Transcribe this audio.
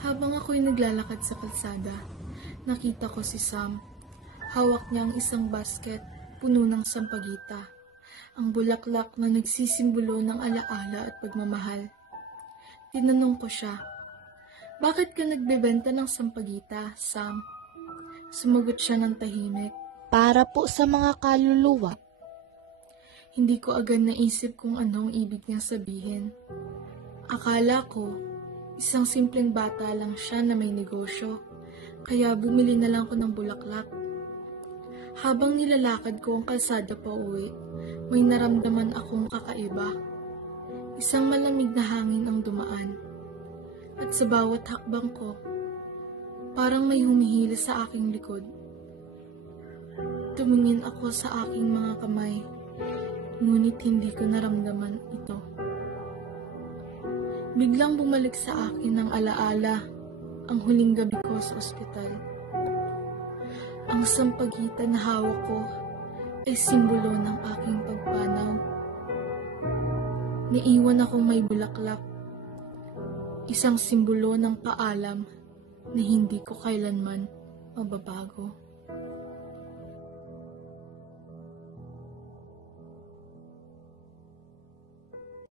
Habang ako'y naglalakad sa kalsada, nakita ko si Sam. Hawak niya ang isang basket puno ng sampagita, ang bulaklak na nagsisimbolo ng alaala at pagmamahal. Tinanong ko siya, "Bakit ka nagbebenta ng sampagita, Sam?" Sumagot siya ng tahimik, Para po sa mga kaluluwa. Hindi ko agad naisip kung anong ibig niyang sabihin. Akala ko, isang simpleng bata lang siya na may negosyo, kaya bumili na lang ko ng bulaklak. Habang nilalakad ko ang kalsada pa uwi, may naramdaman akong kakaiba. Isang malamig na hangin ang dumaan. At sa bawat hakbang ko, parang may humihila sa aking likod. Tumingin ako sa aking mga kamay, ngunit hindi ko naramdaman ito. Biglang bumalik sa akin ang alaala, ang huling gabi ko sa ospital. Ang sampagita na hawak ko ay simbolo ng aking pagpanaw. Naiwan akong may bulaklak, isang simbolo ng paalam na hindi ko kailanman mababago.